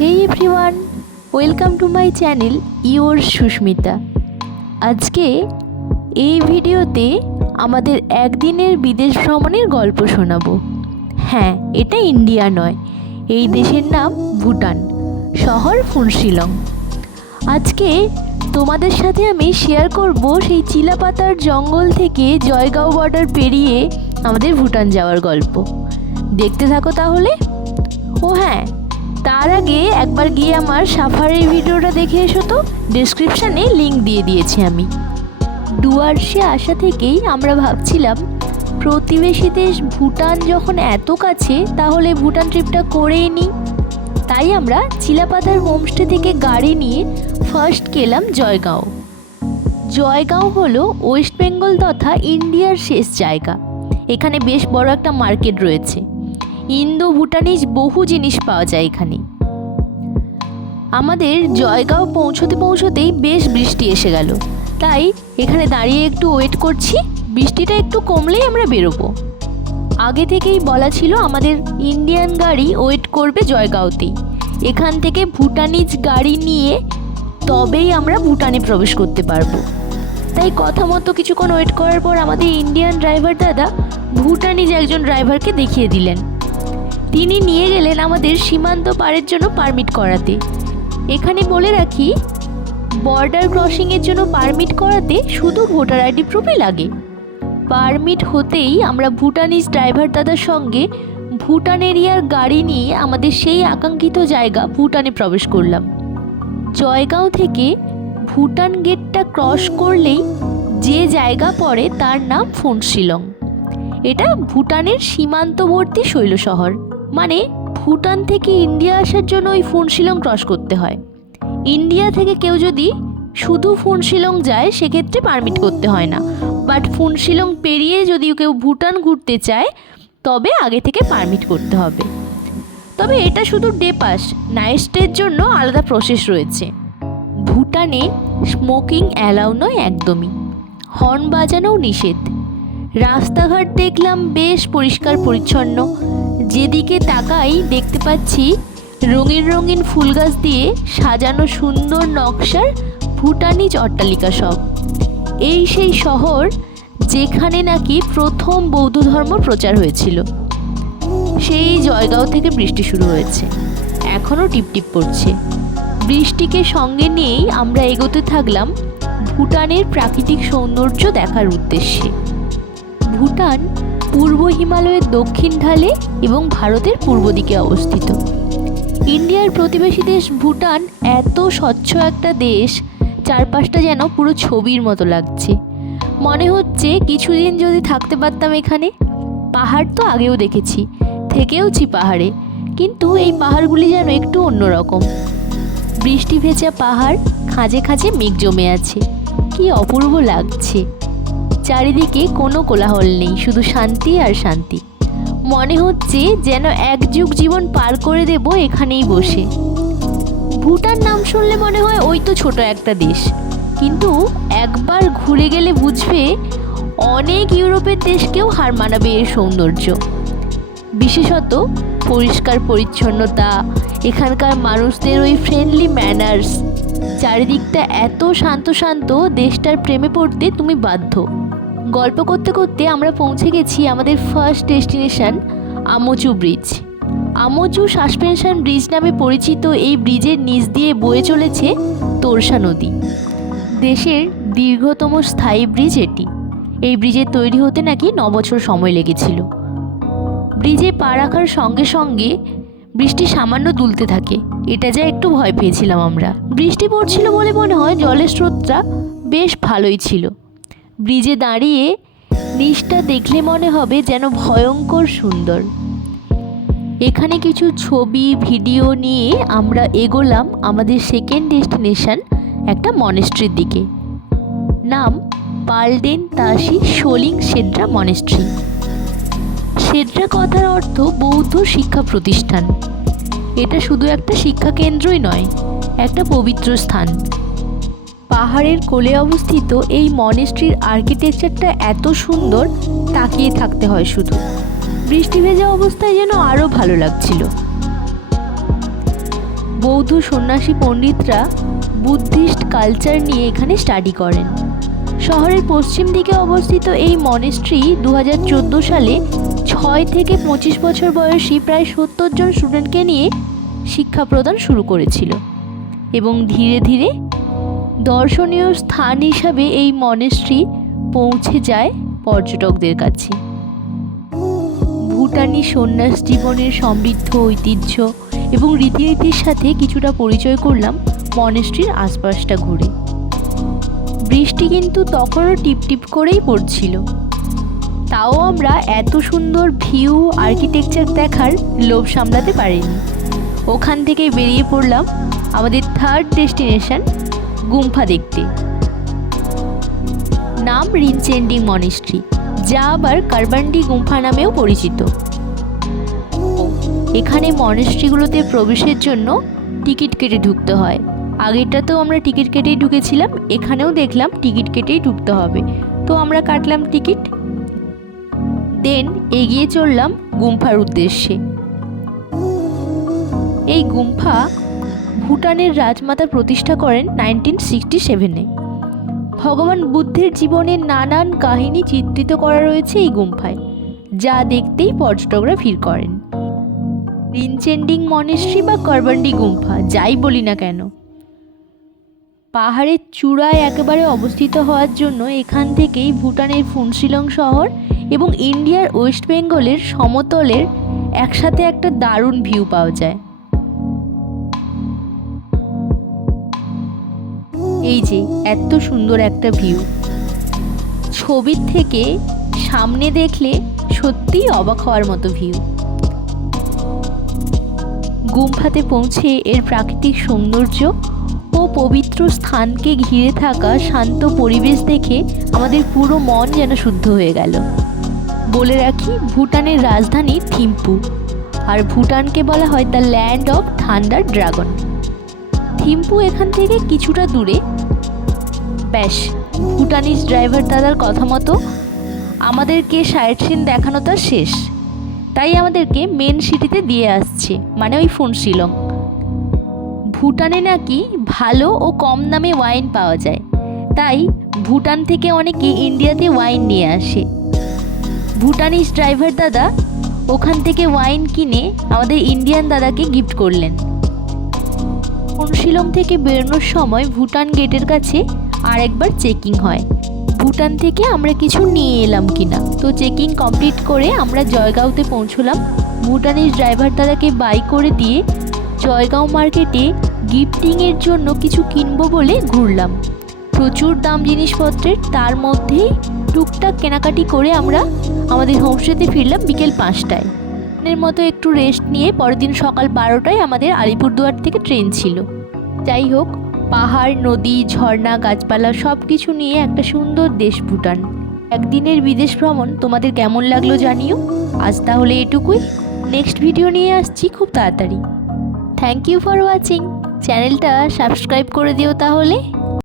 Hey everyone welcome to my channel your Susmita আজকে এই ভিডিওতে আমাদের একদিনের বিদেশ ভ্রমণের গল্প শোনাবো। হ্যাঁ এটা ইন্ডিয়া নয়, এই দেশের নাম ভুটান, শহর ফুনশিলং আজকে তোমাদের সাথে আমি শেয়ার করব সেই চিলাপাতার জঙ্গল থেকে জয়গাঁও বর্ডার পেরিয়ে আমাদের ভুটান যাওয়ার গল্প। দেখতে থাকো তাহলে। ও হ্যাঁ তার আগে একবার গিয়ে আমার সাফারির ভিডিওটা দেখে এসো তো। ডিসক্রিপশানে লিংক দিয়ে দিয়েছি আমি। ডুয়ার্সে আসা থেকেই আমরা ভাবছিলাম, প্রতিবেশী দেশ ভুটান যখন এত কাছে, তাহলে ভুটান ট্রিপটা করেই নিই। তাই আমরা চিলাপাতার হোমস্টে থেকে গাড়ি নিয়ে ফার্স্ট গেলাম জয়গাঁও। জয়গাঁও হলো ওয়েস্ট বেঙ্গল তথা ইন্ডিয়ার শেষ জায়গা। এখানে বেশ বড় একটা মার্কেট রয়েছে। ইন্দো ভুটানিজ বহু জিনিস পাওয়া যায় এখানে। আমাদের জয়গাঁও পৌঁছতে পৌঁছতেই বেশ বৃষ্টি এসে গেল। তাই এখানে দাঁড়িয়ে একটু ওয়েট করছি, বৃষ্টিটা একটু কমলেই আমরা বেরোবো। আগে থেকেই বলা ছিল আমাদের ইন্ডিয়ান গাড়ি ওয়েট করবে জয়গাঁওতেই। এখান থেকে ভুটানিজ গাড়ি নিয়ে তবেই আমরা ভুটানে প্রবেশ করতে পারব। তাই কথা মতো কিছুক্ষণ ওয়েট করার পর আমাদের ইন্ডিয়ান ড্রাইভার দাদা ভুটানিজ একজন ড্রাইভারকে দেখিয়ে দিলেন। তিনি নিয়ে গেলেন আমাদের সীমান্ত পারের জন্য পারমিট করাতে। এখানে বলে রাখি, বর্ডার ক্রসিংয়ের জন্য পারমিট করাতে শুধু ভোটার আইডি প্রুফই লাগে। পারমিট হতেই আমরা ভুটানিজ ড্রাইভার দাদার সঙ্গে ভুটান এরিয়ার গাড়ি নিয়ে আমাদের সেই আকাঙ্ক্ষিত জায়গা ভুটানে প্রবেশ করলাম। জয়গাঁও থেকে ভুটান গেটটা ক্রস করলেই যে জায়গা পড়ে তার নাম ফোনশিলং। এটা ভুটানের সীমান্তবর্তী শৈল শহর মানে ভুটান থেকে ইন্ডিয়া আসার জন্য ওই ফোনশিলং ক্রস করতে হয়। ইন্ডিয়া থেকে কেউ যদি শুধু ফোনশিলং যায়, সেক্ষেত্রে পারমিট করতে হয় না। বাট ফোনশিলং পেরিয়ে যদি কেউ ভুটান ঘুরতে চায়, তবে আগে থেকে পারমিট করতে হবে। তবে এটা শুধু ডে পাস নাইট স্টের জন্য আলাদা প্রসেস রয়েছে। ভুটানে স্মোকিং অ্যালাউ নয় একদমই। হর্ন বাজানোও নিষেধ। রাস্তাঘাট দেখলাম বেশ পরিষ্কার পরিচ্ছন্ন। যেদিকে তাকাই দেখতে পাচ্ছি রঙিন রঙিন ফুল গাছ দিয়ে সাজানো সুন্দর নকশার ভুটানিজ অট্টালিকা সব। এই সেই শহর যেখানে নাকি প্রথম বৌদ্ধ ধর্ম প্রচার হয়েছিল। সেই জয়গাঁও থেকে বৃষ্টি শুরু হয়েছে। এখনও টিপটিপ পড়ছে। বৃষ্টিকে সঙ্গে নিয়েই আমরা এগোতে থাকলাম ভুটানের প্রাকৃতিক সৌন্দর্য দেখার উদ্দেশ্যে। ভুটান পূর্ব হিমালয়ের দক্ষিণ ঢালে এবং ভারতের পূর্ব দিকে অবস্থিত। ইন্ডিয়ার প্রতিবেশী দেশ ভুটান এত স্বচ্ছ একটা দেশ, চারপাশটা যেন পুরো ছবির মতো লাগছে। মনে হচ্ছে কিছুদিন যদি থাকতে পারতাম এখানে। পাহাড় তো আগেও দেখেছি, থেকেওছি পাহাড়ে, কিন্তু এই পাহাড়গুলি যেন একটু অন্যরকম। বৃষ্টি ভেজা পাহাড়, খাঁজে খাঁজে মেঘ জমে আছে। কি অপূর্ব লাগছে। চারিদিকে কোনো কোলাহল নেই, শুধু শান্তি আর শান্তি। মনে হচ্ছে যেন এক যুগ জীবন পার করে দেব এখানেই বসে। ভুটান নাম শুনলে মনে হয় ওই তো ছোট একটা দেশ। কিন্তু একবার ঘুরে গেলে বুঝবে অনেক ইউরোপের দেশকেও হার মানাবে এর সৌন্দর্য। বিশেষত পরিষ্কার পরিচ্ছন্নতা, এখানকার মানুষদের ওই ফ্রেন্ডলি ম্যানার্স চারিদিকটা এত শান্ত শান্ত, দেশটার প্রেমে পড়তে তুমি বাধ্য। গল্প করতে করতে আমরা পৌঁছে গেছি আমাদের first destination Amochu bridge Amochu suspension bridge নামে পরিচিত এই ব্রিজের নিচ দিয়ে বয়ে চলেছে তোরসা নদী। দেশের দীর্ঘতম স্থায়ী ব্রিজ এটি। এই ব্রিজের তৈরি হতে নাকি বছর সময় লেগেছিল। ব্রিজে পা রাখার সঙ্গে সঙ্গে বৃষ্টি সামান্য দুলতে থাকে। এটা যা একটু ভয় পেয়েছিলাম আমরা। বৃষ্টি পড়ছিল বলে মনে হয় জলের স্রোতটা বেশ ভালোই ছিল। ব্রিজে দাঁড়িয়ে নিচটা দেখলে মনে হবে যেন ভয়ঙ্কর সুন্দর। এখানে কিছু ছবি, ভিডিও নিয়ে আমরা এগোলাম আমাদের সেকেন্ড ডেস্টিনেশন একটা মনেস্ট্রির দিকে। নাম পালডেন তাসি শোলিং সেড্রা মনেস্ট্রি সেড্রা কথার অর্থ বৌদ্ধ শিক্ষা প্রতিষ্ঠান। এটা শুধু একটা শিক্ষা কেন্দ্রই নয়, একটা পবিত্র স্থান। পাহাড়ের কোলে অবস্থিত এই মনেস্ট্রির আর্কিটেকচারটা এত সুন্দর, তাকিয়ে থাকতে হয় শুধু। বৃষ্টি ভেজা অবস্থায় যেন আরও ভালো লাগছিল। বৌদ্ধ সন্ন্যাসী পণ্ডিতরা বুদ্ধিস্ট কালচার নিয়ে এখানে স্টাডি করেন। শহরের পশ্চিম দিকে অবস্থিত এই মনেস্ট্রি দু হাজার চোদ্দ সালে ছয় থেকে পঁচিশ বছর বয়সী প্রায় সত্তর জন স্টুডেন্টকে নিয়ে শিক্ষা প্রদান শুরু করেছিল। এবং ধীরে ধীরে দর্শনীয় স্থান হিসাবে এই মনেস্ট্রি পৌঁছে যায় পর্যটকদের কাছে। ভুটানি সন্ন্যাস জীবনের সমৃদ্ধ ঐতিহ্য এবং রীতিনীতির সাথে কিছুটা পরিচয় করলাম মনেস্ট্রির আশপাশটা ঘুরে। বৃষ্টি কিন্তু তখনও টিপটিপ করেই পড়ছিল। তাও আমরা এত সুন্দর ভিউ আর্কিটেকচার দেখার লোভ সামলাতে পারিনি। ওখান থেকে বেরিয়ে পড়লাম আমাদের থার্ড ডেস্টিনেশন গুম্ফা দেখতে। নাম রিনচেন্ডিং মনিস্ট্রি, যা আবার কারবান্ডি গুম্ফা নামেও পরিচিত। এখানে মনেস্ট্রিগুলোতে প্রবেশের জন্য টিকিট কেটে ঢুকতে হয়। আগেরটাতেও আমরা টিকিট কেটেই ঢুকেছিলাম, এখানেও দেখলাম টিকিট কেটেই ঢুকতে হবে। তো আমরা কাটলাম টিকিট। দেন এগিয়ে চললাম গুম্ফার উদ্দেশ্যে। এই গুম্ফা ভুটানের রাজমাতা প্রতিষ্ঠা করেন নাইনটিন সিক্সটি সেভেনে। ভগবান বুদ্ধের জীবনের নানান কাহিনী চিত্রিত করা রয়েছে এই গুম্ফায়, যা দেখতেই পর্যটকরা ভিড় করেন। রিনচেন্ডিং মনেস্ট্রি বা করবান্ডি গুম্ফা, যাই বলি না কেন। পাহাড়ের চূড়ায় একেবারে অবস্থিত হওয়ার জন্য এখান থেকেই ভুটানের ফুনশিলং শহর এবং ইন্ডিয়ার ওয়েস্ট বেঙ্গলের সমতলের একসাথে একটা দারুণ ভিউ পাওয়া যায়। এই যে, এত সুন্দর একটা ভিউ ছবির থেকে সামনে দেখলে সত্যিই অবাক হওয়ার মতো ভিউ গুম্ফাতে পৌঁছে এর প্রাকৃতিক সৌন্দর্য ও পবিত্র স্থানকে ঘিরে থাকা শান্ত পরিবেশ দেখে আমাদের পুরো মন যেন শুদ্ধ হয়ে গেল। বলে রাখি, ভুটানের রাজধানী থিম্পু। আর ভুটানকে বলা হয় the land of thunder dragon. Thimphu এখান থেকে কিছুটা দূরে। ব্যাস, ভুটানিজ ড্রাইভার দাদার কথা মতো আমাদেরকে সাইট সিন দেখানো তার শেষ। তাই আমাদেরকে মেন সিটিতে দিয়ে আসছে মানে ওই ফোন ফুনশিলং ভুটানে নাকি ভালো ও কম দামে ওয়াইন পাওয়া যায়। তাই ভুটান থেকে অনেকে ইন্ডিয়াতে ওয়াইন নিয়ে আসে। ভুটানিজ ড্রাইভার দাদা ওখান থেকে ওয়াইন কিনে আমাদের ইন্ডিয়ান দাদাকে গিফট করলেন। শিলং থেকে বেরোনোর সময় ভুটান গেটের কাছে আরেকবার চেকিং হয়। ভুটান থেকে আমরা কিছু নিয়ে এলাম কিনা। তো চেকিং কমপ্লিট করে আমরা জয়গাঁওতে পৌঁছলাম। ভুটানের ড্রাইভার দাদাকে বাই করে দিয়ে জয়গাঁও মার্কেটে গিফটিংয়ের জন্য কিছু কিনবো বলে ঘুরলাম। প্রচুর দাম জিনিসপত্রের, তার মধ্যেই টুকটাক কেনাকাটি করে আমরা আমাদের হোমস্টেতে ফিরলাম বিকেল পাঁচটায়। এর মতো একটু রেস্ট নিয়ে পরের দিন সকাল বারোটায় আমাদের আলিপুরদুয়ার থেকে ট্রেন ছিল। যাই হোক, পাহাড়, নদী, ঝর্ণা, গাছপালা সব কিছু নিয়ে একটা সুন্দর দেশ ভুটান। একদিনের বিদেশ ভ্রমণ তোমাদের কেমন লাগল জানিও। আজ তাহলে এটুকুই। নেক্সট ভিডিও নিয়ে আসছি খুব তাড়াতাড়ি। থ্যাংক ইউ ফর ওয়াচিং চ্যানেলটা সাবস্ক্রাইব করে দিও তাহলে।